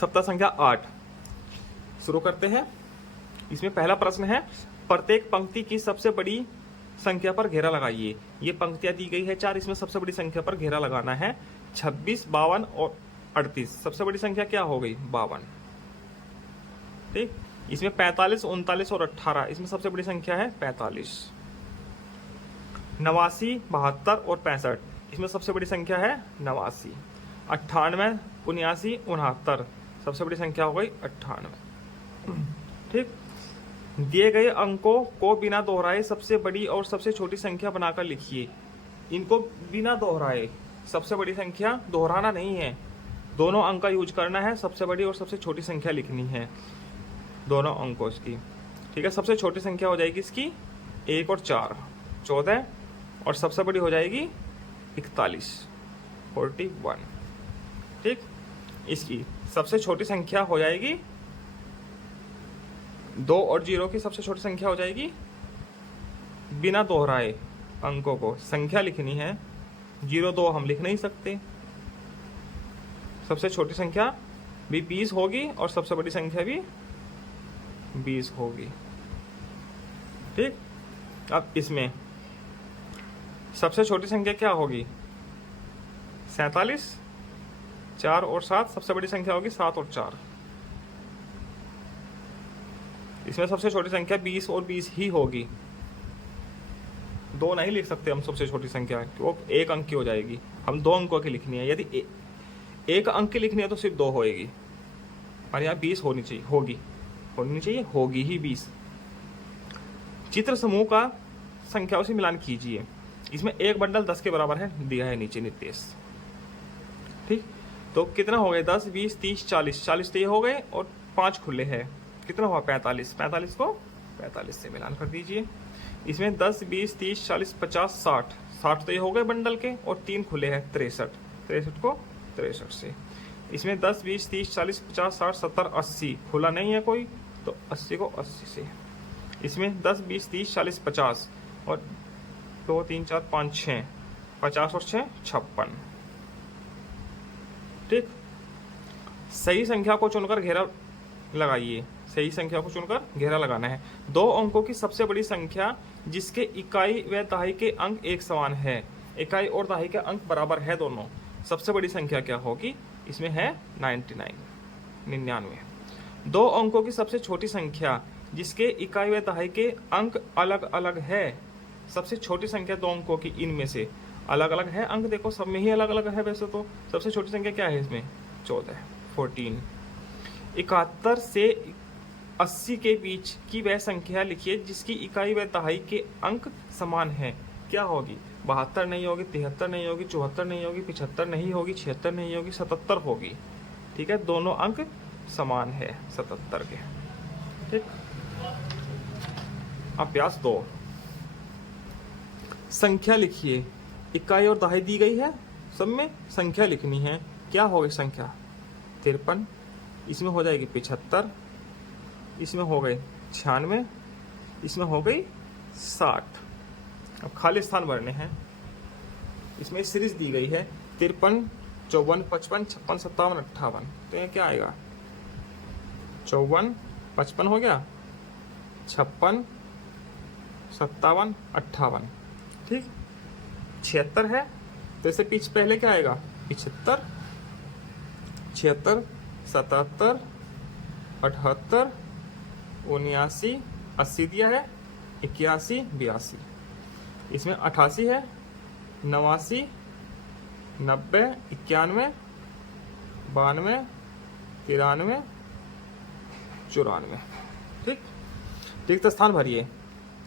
सप्ताह संख्या 8 शुरू करते हैं। इसमें पहला प्रश्न है, प्रत्येक पंक्ति की सबसे बड़ी संख्या पर घेरा लगाइए। ये पंक्तियां दी गई है 4, इसमें सबसे बड़ी संख्या पर घेरा लगाना है। 26, 52 और 38। सबसे बड़ी संख्या क्या हो गई? 52। ठीक। इसमें 45, 39 और 18, इसमें सबसे बड़ी संख्या है 45। 89, 72 और 65, इसमें सबसे बड़ी संख्या है 89। 98, 79, 69, सबसे बड़ी संख्या हो गई 98। ठीक। दिए गए अंकों को बिना दोहराए सबसे बड़ी और सबसे छोटी संख्या बनाकर लिखिए। इनको बिना दोहराए, सबसे बड़ी संख्या दोहराना नहीं है, दोनों अंक का यूज करना है, सबसे बड़ी और सबसे छोटी संख्या लिखनी है दोनों अंकों इसकी। ठीक है। सबसे छोटी संख्या हो जाएगी इसकी 1 और 4, 14, और सबसे बड़ी हो जाएगी 41, 41। ठीक। इसकी सबसे छोटी संख्या हो जाएगी 2 और 0 की सबसे छोटी संख्या हो जाएगी, बिना दोहराए अंकों को संख्या लिखनी है। 0, 2 हम लिख नहीं सकते। सबसे छोटी संख्या भी 20 होगी और सबसे बड़ी संख्या भी 20 होगी। ठीक। अब इसमें सबसे छोटी संख्या क्या होगी? 47, 4 और 7, सबसे बड़ी संख्या होगी 7 और 4। इसमें सबसे छोटी संख्या 20 और 20 ही होगी, 2 नहीं लिख सकते हम सबसे छोटी संख्या, वो 1 अंक की हो जाएगी। हम 2 अंकों की लिखनी है। यदि 1 अंक की लिखनी है तो सिर्फ 2 होएगी, और यहाँ 20 होनी चाहिए, होगी ही 20। चित्र समूह का संख्याओं से मिलान कीजिए। इसमें एक बंडल 10 के बराबर है, दिया है नीचे निर्देश। ठीक। तो कितना हो गए? 10, 20, 30, 40, 40 तो ये हो गए और 5 खुले हैं, कितना हुआ? 45। 45 को 45 से मिलान कर दीजिए। इसमें 10, 20, 30, 40, 50, 60, 60 तो ये हो गए बंडल के, और 3 खुले हैं 63, 63 को 63 से। इसमें 10, 20, 30, 40, 50, 60, 70, 80 खुला नहीं है कोई, तो 80 को 80 से। इसमें 10, 20, 30, 40, 50 और 2, 3, 4, 5, 6, 50 और 6, 56। ठीक। सही संख्या को चुनकर घेरा लगाइए। सही संख्या को चुनकर घेरा लगाना है। 2 अंकों की सबसे बड़ी संख्या जिसके इकाई व दहाई के अंक एक समान है। इकाई और दहाई के अंक बराबर है दोनों। सबसे बड़ी संख्या क्या होगी? इसमें है 99। 2 अंकों की सबसे छोटी संख्या जिसके इकाई व दहाई के अंक अलग अलग है। सबसे छोटी संख्या 2 अंकों की, इनमें से अलग अलग है अंक। देखो सब में ही अलग अलग है वैसे तो। सबसे छोटी संख्या क्या है इसमें? 14, 14। 71 से 80 के बीच की वह संख्या लिखिए जिसकी इकाई व दहाई के अंक समान है। क्या होगी? 72 नहीं होगी, 73 नहीं होगी, 74 नहीं होगी, 75 नहीं होगी, 76 नहीं होगी, 77 होगी। ठीक है। दोनों अंक समान है 77 के। ठीक। अभ्यास 2, संख्या लिखिए। इकाई और दहाई दी गई है, सब में संख्या लिखनी है। क्या होगी संख्या? 53, इसमें हो जाएगी 75, इसमें हो गए 96, इसमें हो गई 60। अब खाली स्थान भरने हैं। इसमें सीरीज दी गई है 53, 54, 55, 56, 57, 58। तो ये क्या आएगा? 54, 55 हो गया, 56, 57, 58। ठीक। 76 है तो इसे पहले क्या आएगा? 75, 76, 77, 78, 79, 80 दिया है, 81, 82। इसमें 88 है, 89, 90, 91, 92, 93, 94। ठीक। रिक्त स्थान भरिए।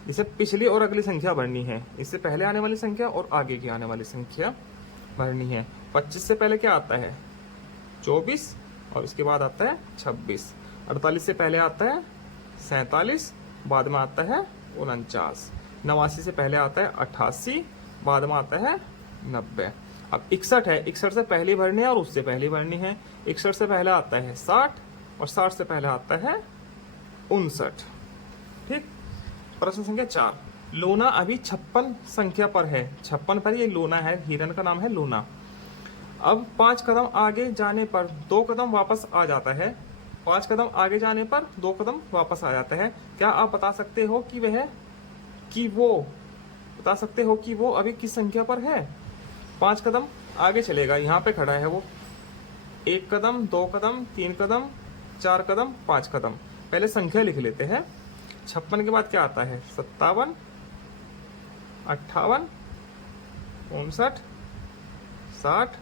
इसे पिछली और अगली संख्या भरनी है। इससे पहले आने वाली संख्या और आगे की आने वाली संख्या भरनी है। 25 से पहले क्या आता है? 24, और इसके बाद आता है 26। 48 से पहले आता है 47, बाद में आता है 49। 89 से पहले आता है 88, बाद में आता है 90। अब 61 है, 61 से पहले भरनी है और उससे पहले भरनी है। 61 से पहले आता है 60 और 60 से पहले आता है 59। ठीक। प्रश्न संख्या 4, लूना अभी 56 संख्या पर है। 56 पर ये लूना है, हिरन का नाम है लूना। अब 5 कदम आगे जाने पर 2 कदम वापस आ जाता है। 5 कदम आगे जाने पर 2 कदम वापस आ जाता है। क्या आप बता सकते हो कि वो अभी किस संख्या पर है? 5 कदम आगे चलेगा, यहाँ पे खड़ा है वो। 1 कदम, 2 कदम, 3 कदम, 4 कदम, 5 कदम। पहले संख्या लिख लेते हैं। 56 के बाद क्या आता है? 57, 58, 59, 60,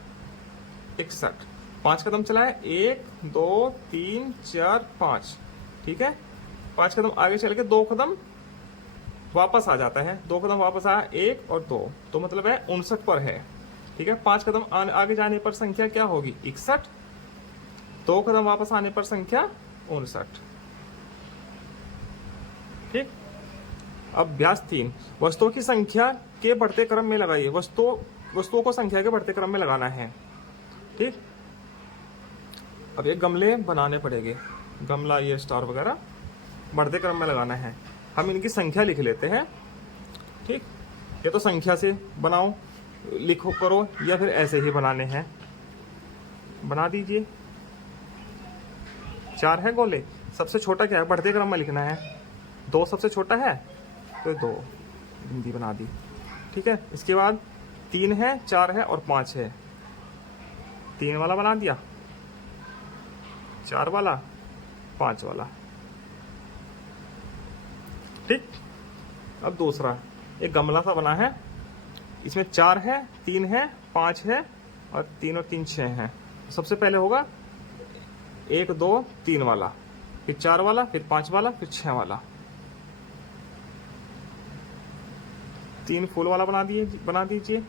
61। 5 कदम चला है, 1, 2, 3, 4, 5। ठीक है, 5 कदम आगे चल के 2 कदम वापस आ जाता है। 2 कदम वापस आया, 1 और 2, तो मतलब है 59 पर है। ठीक है, 5 कदम आगे जाने पर संख्या क्या होगी? 61। 2 कदम वापस आने पर संख्या 59। ठीक। अब अभ्यास 3, वस्तुओं की संख्या के बढ़ते क्रम में लगाइए। वस्तुओं को संख्या के बढ़ते क्रम में लगाना है। ठीक। अब ये गमले बनाने पड़ेंगे, गमला, ये स्टार वगैरह बढ़ते क्रम में लगाना है। हम इनकी संख्या लिख लेते हैं। ठीक, ये तो संख्या से बनाओ, लिखो, करो, या फिर ऐसे ही बनाने हैं, बना दीजिए। 4 है गोले, सबसे छोटा क्या है? बढ़ते क्रम में लिखना है। 2 सबसे छोटा है, तो 2 बिंदी बना दी। ठीक है, इसके बाद 3 है, 4 है और 5 है। 3 वाला बना दिया, 4 वाला, 5 वाला। ठीक। अब दूसरा, एक गमला सा बना है, इसमें 4 है, 3 है, 5 है और 3 और 3 6 है। सबसे पहले होगा 1, 2, 3 वाला, फिर 4 वाला, फिर 5 वाला, फिर 6 वाला। 3 फूल वाला बना दीजिए।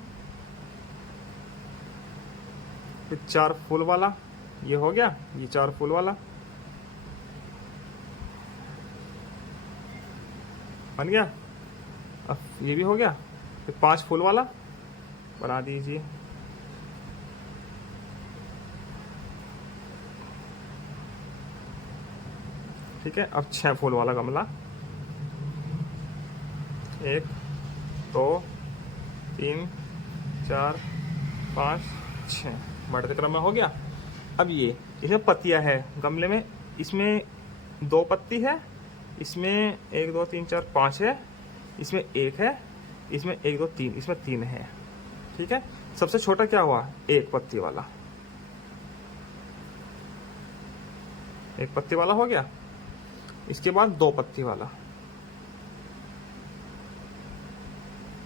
फिर 4 फूल वाला, ये हो गया, ये 4 फूल वाला बन गया। अब ये भी हो गया, फिर 5 फूल वाला बना दीजिए। ठीक है, अब 6 फूल वाला गमला, 1, 2, 3, 4, 5, 6 बढ़ते क्रम में हो गया। अब ये इसमें पत्तियां है गमले में, इसमें 2 पत्ती है, इसमें 1, 2, 3, 4, 5 है, इसमें 1 है, इसमें 1, 2, 3, इसमें 3 है। ठीक है, सबसे छोटा क्या हुआ? 1 पत्ती वाला, 1 पत्ती वाला हो गया। इसके बाद 2 पत्ती वाला।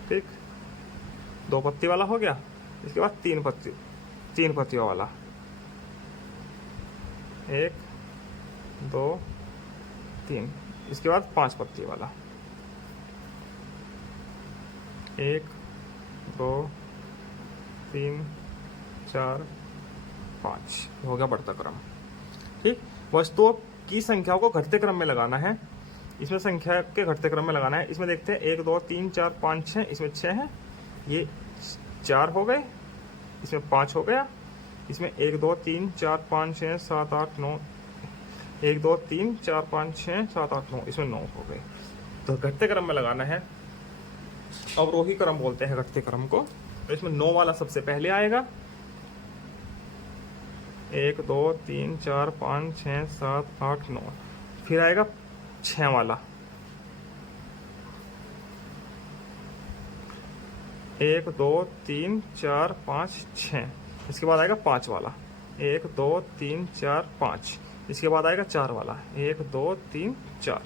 ठीक, 2 पत्ती वाला हो गया। इसके बाद 3 पत्तियों वाला, 1, 2, 3। इसके बाद 5 पत्ती वाला, 1, 2, 3, 4, 5 हो गया बढ़ता क्रम। ठीक, वस्तुओं की संख्याओं को घटते क्रम में लगाना है। इसमें संख्या के घटते क्रम में लगाना है। इसमें देखते हैं 1, 2, 3, 4, 5, 6, इसमें 6 है, ये 4 हो गए, इसमें 5 हो गया, इसमें 1, 2, 3, 4, 5, 6, 7, 8, 9, 1, 2, 3, 4, 5, 6, 7, 8, 9, इसमें 9 हो गए। तो घटते क्रम में लगाना है। अवरोही क्रम बोलते हैं घटते क्रम को। तो इसमें 9 वाला सबसे पहले आएगा, 1, 2, 3, 4, 5, 6, 7, 8, 9। फिर आएगा 6 वाला, 1, 2, 3, 4, 5, 6। इसके बाद आएगा 5 वाला, 1, 2, 3, 4, 5। इसके बाद आएगा 4 वाला, 1, 2, 3, 4।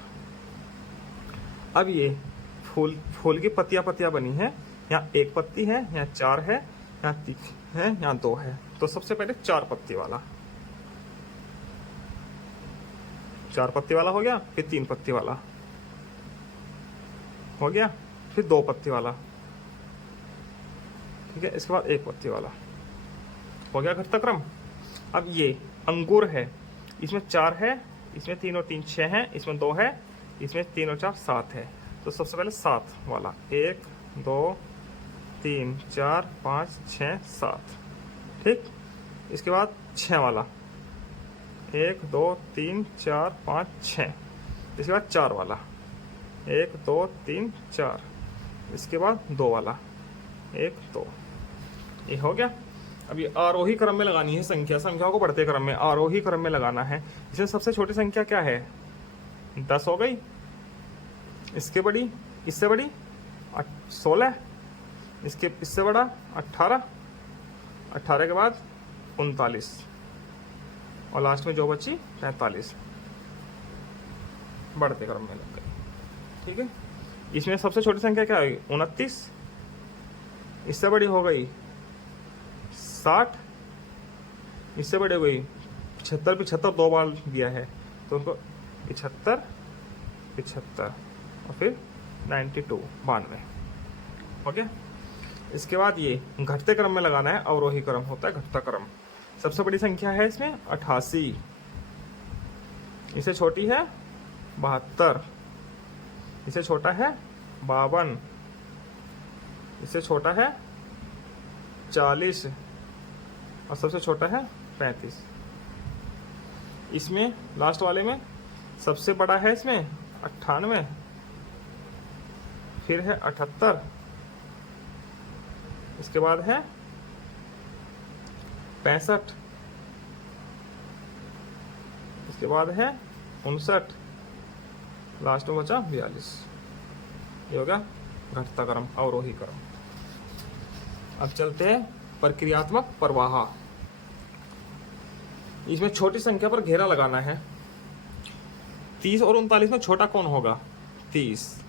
अब ये फूल की पत्तियां बनी है। यहाँ 1 पत्ती है, यहाँ 4 है, यहाँ 3 है, यहाँ 2 है। तो सबसे पहले 4 पत्ती वाला, 4 पत्ती वाला हो गया, फिर 3 पत्ती वाला हो गया, फिर 2 पत्ती वाला। ठीक है, इसके बाद 1 पत्ती वाला हो गया घटता क्रम। अब ये अंगूर है, इसमें 4 है, इसमें 3 और 3 6 है, इसमें 2 है, इसमें 3 और 4 7 है। तो सबसे पहले 7 वाला, 1, 2, 3, 4, 5, 6, 7। ठीक, इसके बाद 6 वाला, 1, 2, 3, 4, 5, 6। इसके बाद 4 वाला, 1, 2, 3, 4। इसके बाद 2 वाला, 1, 2। ये हो गया। अब ये आरोही क्रम में लगानी है संख्याओं को बढ़ते क्रम में आरोही क्रम में लगाना है। इसमें सबसे छोटी संख्या क्या है? 10 हो गई। इसके बड़ी, इससे बड़ी 16, इससे बड़ा 18, 18 के बाद 39 और लास्ट में जो बची 43 बढ़ते क्रम में लग गई। ठीक है, इसमें सबसे छोटी संख्या क्या हुई? 29, इससे बड़ी हो गई 60, इससे बड़ी हो गई 75, 75 दो बार दिया है तो उनको 75, 75 और फिर 92, 92। ओके, इसके बाद ये घटते क्रम में लगाना है, अवरोही क्रम होता है घटता क्रम। सबसे बड़ी संख्या है इसमें 88, इससे छोटी है 72, इससे छोटा है 52, इससे छोटा है 40 और सबसे छोटा है 35। इसमें लास्ट वाले में सबसे बड़ा है इसमें 98, फिर है 78, इसके बाद है 65, इसके बाद है 59, लास्ट में बचा 42। ये हो गया घटता क्रम, अवरोही क्रम। अब चलते हैं प्रक्रियात्मक प्रवाह। इसमें छोटी संख्या पर घेरा लगाना है। 30 और 39 में छोटा कौन होगा? 30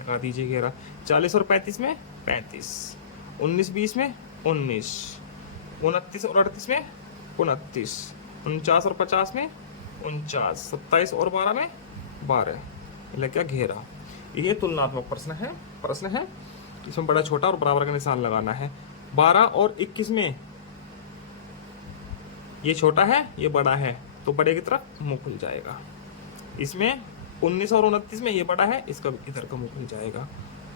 लगा दीजिए घेरा। 40 और 35 में 35, 19 20 में 19, 29 और 38 में 29, 49 और 50 में 49, 27 और 12 में 12। लग गया घेरा। ये तुलनात्मक प्रश्न है। इसमें बड़ा छोटा और बराबर का निशान लगाना है। 12 और 21 में ये छोटा है, ये बड़ा है, तो बड़े की तरफ मुंह खुल जाएगा। इसमें 19 और 29 में ये बड़ा है, इसका इधर का मुंह खुल जाएगा।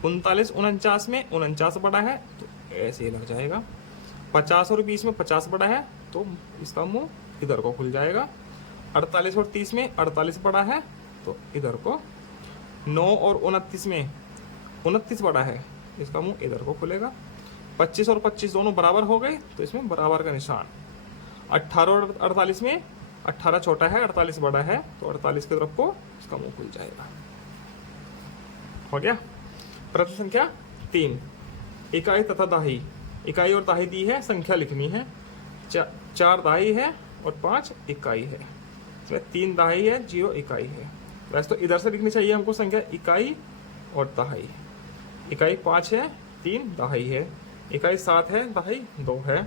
39 49 में 49 बड़ा है तो ऐसे ही लग जाएगा। 50 और 20 में 50 बड़ा है तो इसका मुंह इधर को खुल जाएगा। 48 और 30 में 48 बड़ा है तो इधर को। 9 और 29 में 29 बड़ा है, इसका मुंह इधर को खुलेगा। 25 और 25 दोनों बराबर हो गए तो इसमें बराबर का निशान। 18 और 48 में 18 छोटा है, 48 बड़ा है, तो 48 की तरफ को इसका मुंह खुल जाएगा। हो गया। प्रश्न संख्या 3, इकाई तथा दाही। इकाई और दाही दी है, संख्या लिखनी है। 4 दाही है और 5 इकाई है। इसमें 3 दाही है, 0 इकाई है। वैसे तो इधर से लिखनी चाहिए हमको संख्या इकाई और दाही। इकाई 5 है, 3 दाही है। इकाई 7 है, दाही 2 है।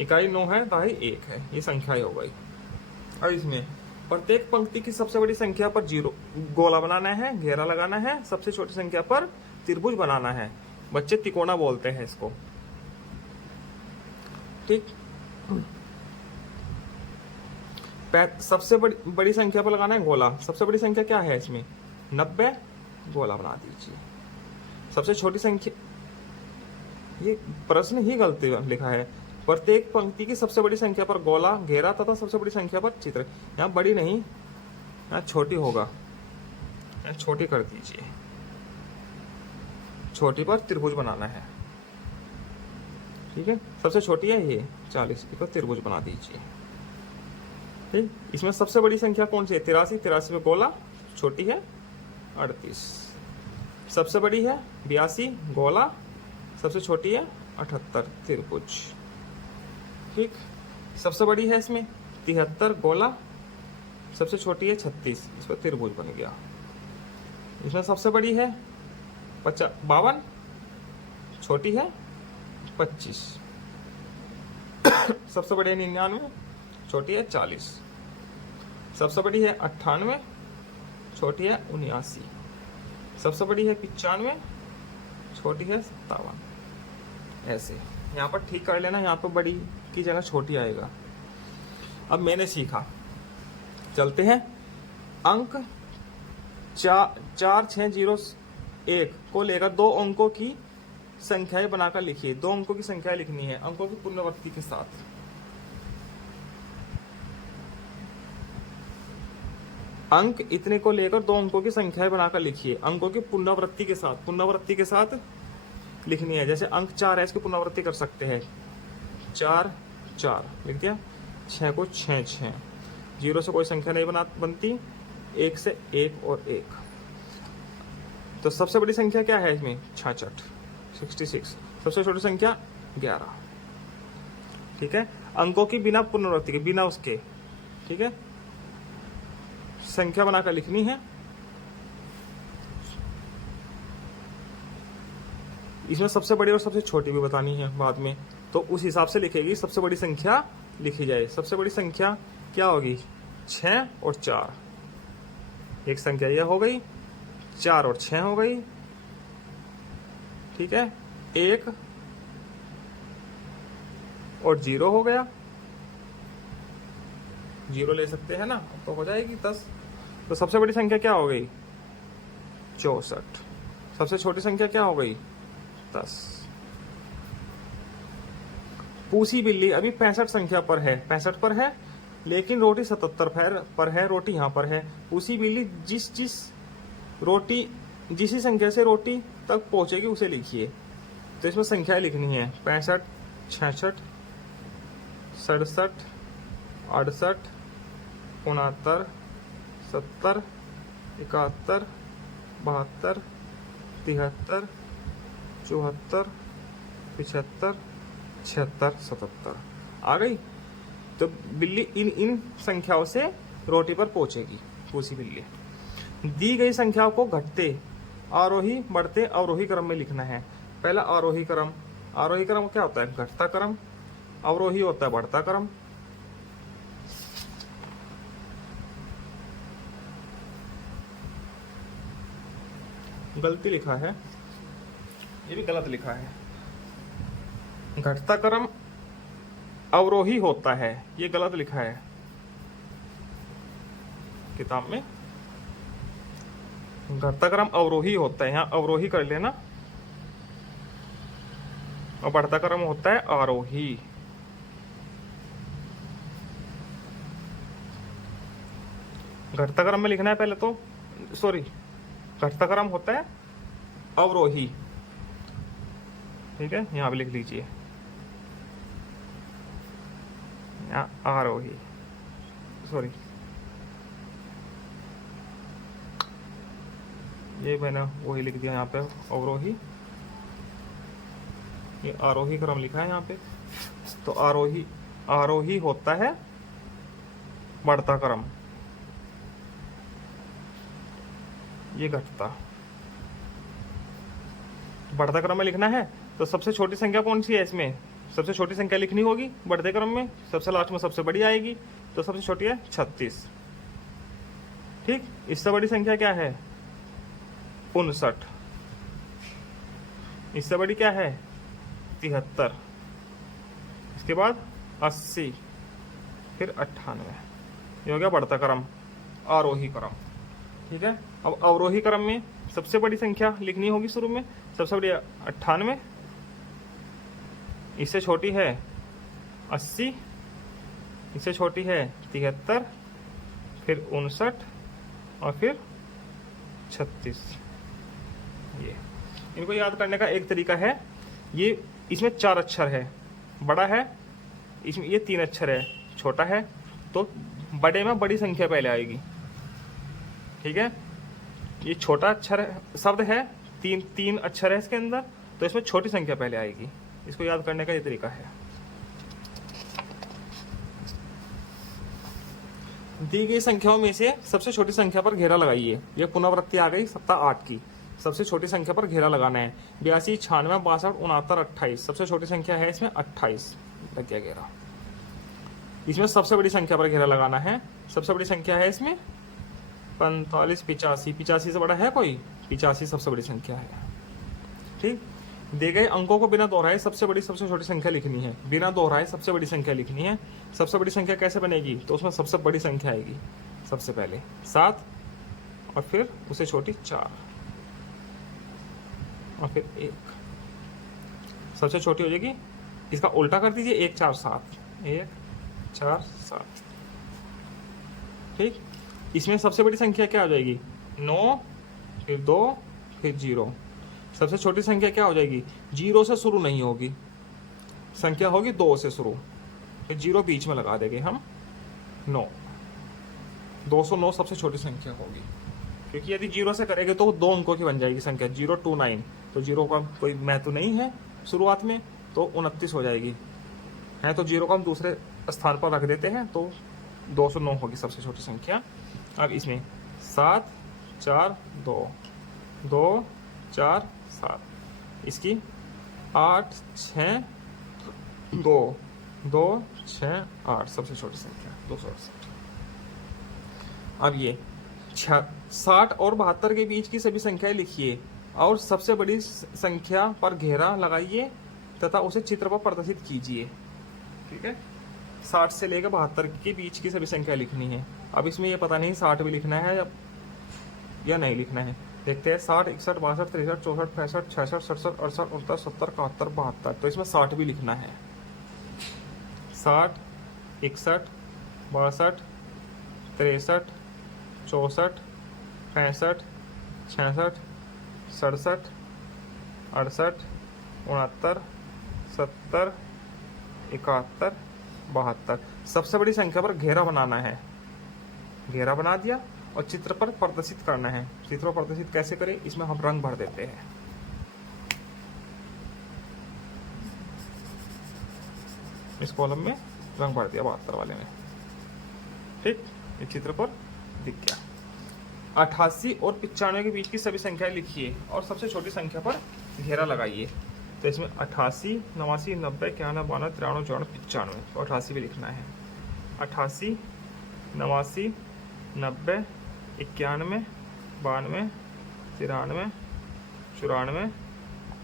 इकाई 9 है, दाही 1 है। ये संख्या हो गई। अब इसमें प्रत्येक पंक्ति की सबसे बड़ी संख्या पर 0 गोला बनाना है, घेरा लगाना है। सबसे छोटी संख्या पर त्रिभुज बनाना है। बच्चे तिकोना बोलते हैं इसको। ठीक। सबसे बड़ी संख्या पर लगाना है गोला। सबसे बड़ी संख्या क्या है इसमें? 90, गोला बना दीजिए। सबसे छोटी संख्या, ये प्रश्न ही गलती लिखा है। प्रत्येक पंक्ति की सबसे बड़ी संख्या पर गोला, घेरा तथा सबसे बड़ी संख्या पर चित्र। यहाँ बड़ी नहीं, यहाँ छोटी होगा, यहाँ छोटी कर दीजिए। छोटी पर त्रिभुज बनाना है। ठीक है, सबसे छोटी है ये 40, इसको त्रिभुज बना दीजिए। ठीक, इसमें सबसे बड़ी संख्या कौन सी है? 83, 83 में गोला, छोटी है 38। सबसे बड़ी है 82, गोला, सबसे छोटी है 78, त्रिभुज। ठीक, सबसे बड़ी है इसमें 73, गोला, सबसे छोटी है 36, इस पर त्रिभुज बन गया। इसमें सबसे बड़ी है 52, छोटी है 25। सबसे बड़ी है 99, छोटी है 40। सबसे बड़ी है 98, छोटी है 79। सबसे बड़ी है 95, छोटी है 57। ऐसे यहाँ पर ठीक कर लेना, यहाँ पर बड़ी की जगह छोटी आएगा। अब मैंने सीखा, चलते हैं। अंक 4601 को लेकर 2 अंकों की संख्याएं बनाकर लिखिए। 2 अंकों की संख्या लिखनी है, अंकों की पुनरावृत्ति के साथ। अंक इतने को लेकर 2 अंकों की संख्याएं बनाकर लिखिए, अंकों की पुनरावृत्ति के साथ। पुनरावृत्ति के साथ लिखनी है। जैसे अंक 4 है, इसकी पुनरावृत्ति कर सकते हैं। 4 4 लिख दिया। 6 को 6 6, 0 से कोई संख्या नहीं बनती, 1 से 1 और 1। तो सबसे बड़ी संख्या क्या है इसमें? 66, 66। सबसे छोटी संख्या 11। ठीक है, अंकों की बिना पुनरावृत्ति के, बिना उसके, ठीक है, संख्या बनाकर लिखनी है। इसमें सबसे बड़ी और सबसे छोटी भी बतानी है बाद में, तो उस हिसाब से लिखेगी। सबसे बड़ी संख्या लिखी जाए। सबसे बड़ी संख्या क्या होगी? 6 और 4। एक संख्या यह हो गई, 4 और 6 हो गई। ठीक है, 1 और 0 हो गया। 0 ले सकते हैं ना, तो हो जाएगी 10। तो सबसे बड़ी संख्या क्या हो गई? 64। सबसे छोटी संख्या क्या हो गई? 10। पूसी बिल्ली अभी 65 संख्या पर है, 65 पर है, लेकिन रोटी 77 पर है। रोटी यहाँ पर है। पूसी बिल्ली जिस संख्या से रोटी तक पहुंचेगी उसे लिखिए। तो इसमें संख्याएं लिखनी है 65, 66, 67, 68, 69, 70, 71, 72, 73, 74, 75, 76, 77 आ गई। तो बिल्ली इन संख्याओं से रोटी पर पहुंचेगी, पूसी बिल्ली। दी गई संख्याओं को घटते, आरोही, बढ़ते, अवरोही क्रम में लिखना है। पहला आरोही क्रम। आरोही क्रम क्या होता है? घटता क्रम। अवरोही होता है बढ़ता क्रम। गलती लिखा है, ये भी गलत लिखा है। घटता क्रम अवरोही होता है, ये गलत लिखा है किताब में। घटता क्रम अवरोही होता है, यहाँ अवरोही कर लेना, और बढ़ता क्रम होता है आरोही। घटता क्रम में लिखना है पहले तो, सॉरी, घटता क्रम होता है अवरोही। ठीक है, यहाँ पे लिख लीजिए, यहाँ आरोही, सॉरी, ये मैंने वही लिख दिया यहाँ पे अवरोही। ये आरोही क्रम लिखा है यहाँ पे। तो आरोही होता है बढ़ता क्रम, ये घटता। बढ़ता क्रम में लिखना है तो सबसे छोटी संख्या कौन सी है इसमें? सबसे छोटी संख्या लिखनी होगी बढ़ते क्रम में, सबसे लास्ट में सबसे बड़ी आएगी। तो सबसे छोटी है 36। ठीक, इससे बड़ी संख्या क्या है? 59। इससे बड़ी क्या है? 73। इसके बाद 80, फिर 98। ये हो गया बढ़ता क्रम, आरोही क्रम। ठीक है, अब अवरोही क्रम में सबसे बड़ी संख्या लिखनी होगी शुरू में। सबसे बड़ी 98, इससे छोटी है 80, इससे छोटी है 73, फिर 59 और फिर 36। ये इनको याद करने का एक तरीका है, ये इसमें 4 अक्षर है, बड़ा है, इसमें ये 3 अक्षर है, छोटा है, तो बड़े में बड़ी संख्या पहले आएगी। ठीक है, ये छोटा अक्षर है, शब्द है, तीन अक्षर है इसके अंदर, तो इसमें छोटी संख्या पहले आएगी। इसको याद करने का ये तरीका है। दी गई संख्याओं में से सबसे छोटी संख्या पर घेरा लगाइए। ये पुनरावृत्ति आ गई सप्ताह 8 की। सबसे छोटी संख्या पर घेरा लगाना है। 82, 96, 62, 69, 28। सबसे छोटी संख्या है इसमें 28, लग गया घेरा। इसमें सबसे बड़ी संख्या पर घेरा लगाना है। सबसे बड़ी संख्या है इसमें 45, 85। 85 से बड़ा है कोई? 85 सबसे बड़ी संख्या है। ठीक, दिए गए अंकों को बिना दोहराए सबसे बड़ी सबसे छोटी संख्या लिखनी है। बिना दोहराए सबसे बड़ी संख्या लिखनी है। सबसे बड़ी संख्या कैसे बनेगी? तो उसमें सबसे बड़ी संख्या आएगी सबसे पहले 7, और फिर उससे छोटी 4, और फिर 1। सबसे छोटी हो जाएगी, इसका उल्टा कर दीजिए, 1 4 7, 1 4 7। ठीक, इसमें सबसे बड़ी संख्या क्या हो जाएगी? 9, फिर 2, फिर 0। सबसे छोटी संख्या क्या हो जाएगी? 0 से शुरू नहीं होगी, संख्या होगी 2 से शुरू। तो 0 बीच में लगा देंगे हम 9। 209 सबसे छोटी संख्या होगी, क्योंकि यदि 0 से करेंगे तो 2 अंकों की बन जाएगी संख्या 029। तो 0 का कोई महत्व नहीं है शुरुआत में, तो 29 हो जाएगी है। तो 0 को हम दूसरे स्थान पर रख देते हैं, तो 209 होगी सबसे छोटी संख्या। अब इसमें 7 4 2 2 4 7, इसकी 8 6 2 2 6 8 सबसे छोटी संख्या 268। अब ये 60 और 72 के बीच की सभी संख्याएं लिखिए और सबसे बड़ी संख्या पर घेरा लगाइए तथा उसे चित्र पर प्रदर्शित कीजिए। ठीक है, 60 से लेकर 72 के बीच की सभी संख्या लिखनी है। अब इसमें ये पता नहीं 60 भी लिखना है या नहीं लिखना है, देखते हैं। 60 61 62 63 64 65 66 67 68 69 70 71 72, तो इसमें 60 भी लिखना है। 60 61 62 63 64 65 66 67 68 69 70 71 72, सबसे बड़ी संख्या पर घेरा बनाना है। घेरा बना दिया और चित्र पर प्रदर्शित करना है। चित्र पर प्रदर्शित कैसे करें, इसमें हम रंग भर देते हैं। इस कॉलम में रंग भर दिया 72 वाले में। ठीक, ये चित्र पर दिख गया। 88 और 95 के बीच की सभी संख्याएं लिखिए और सबसे छोटी संख्या पर घेरा लगाइए। तो इसमें 88 89 90 91 92 93 94 95, तो 88 भी लिखना है। 88 89 90 91 92 93 94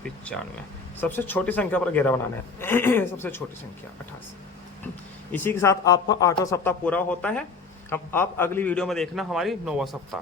95, सबसे छोटी संख्या पर घेरा बनाना है। सबसे छोटी संख्या 88। इसी के साथ आपका 8वां सप्ताह पूरा होता है। अब आप अगली वीडियो में देखना हमारी 9वां सप्ताह।